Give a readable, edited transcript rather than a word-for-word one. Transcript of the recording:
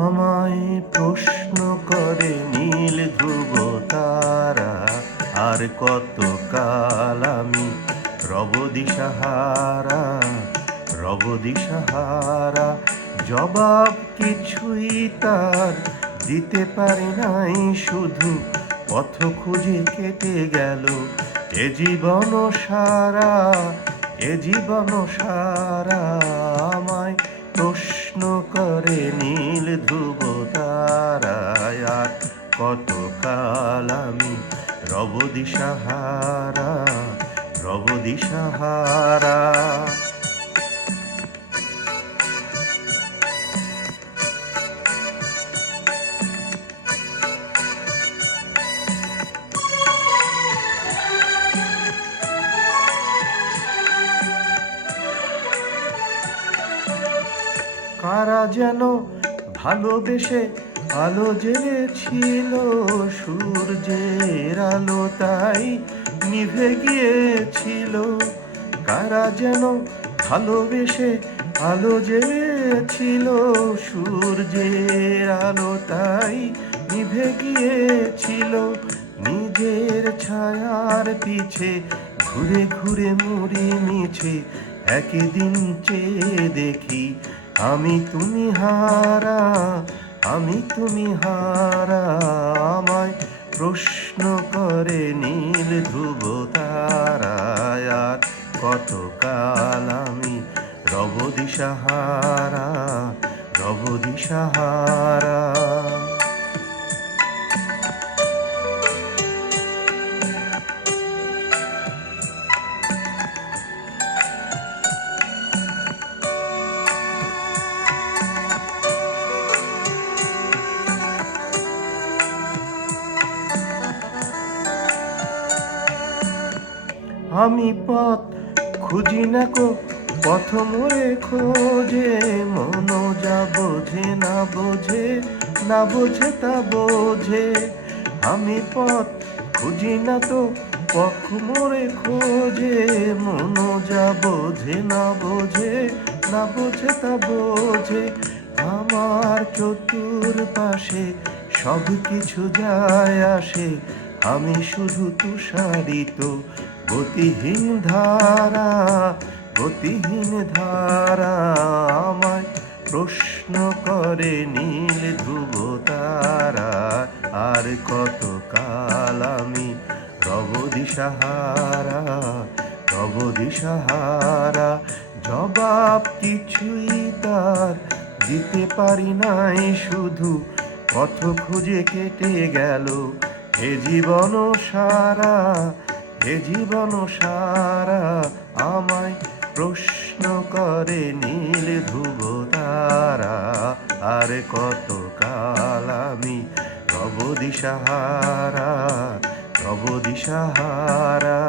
আমায় প্রশ্ন করে নীল ধ্রুব তারা, আর কত কাল আমি রব দিশাহারা, রব দিশাহারা। জবাব কিছুই তার দিতে পারে নাই, শুধু পথ খুঁজে কেটে গেল এ জীবন সারা, এ জীবন সারা। আমায় প্রশ্ন করে নীল ধ্রুব তারায়, আর কত কাল আমি রব দিশাহারা, রব দিশাহারা। কারা যেন ভালোবেসে আলো জ্বেলেছিল, সূর্যের আলো তাই নিভে গিয়েছিল। কারা যেন ভালোবেসে আলো জ্বেলেছিল, সূর্যের আলো তাই নিভে গিয়েছিল। নিজের ছায়ার পিছে ঘুরে ঘুরে মরি মিছে, একদিন চেয়ে দেখি আমি তুমি হারা, আমি তুমি হারা। আমায় প্রশ্ন করে নীল ধ্রুব তারায়, আর কত কাল আমি রব দিশাহারা, রব দিশাহারা। আমি পথ খুঁজি না কো, পথ মোরে খোঁজে, মন যা বোঝে না বোঝে, না বোঝে তা বোঝে। আমি পথ খুঁজি না তো, পথ মোরে খোঁজে, মন যা বোঝে না বোঝে, না বোঝে তা বোঝে। আমার চতুর্পাশে সব কিছু যায় আসে, আমি শুধু তুষারিত গতিহীন ধারা, গতিহীন ধারা। আমায় প্রশ্ন করে নীল ধ্রুব তারা, আর কত কাল আমি রব দিশাহারা, রব দিশাহারা। জবাব কিছুই তার দিতে পারি নাই, শুধু পথ খুঁজে কেটে গেল এ জীবন সারা, এ জীবন সারা। আমায় প্রশ্ন করে নীল ধ্রুব তারা, আর কত কাল আমি রব দিশাহারা, রব দিশাহারা।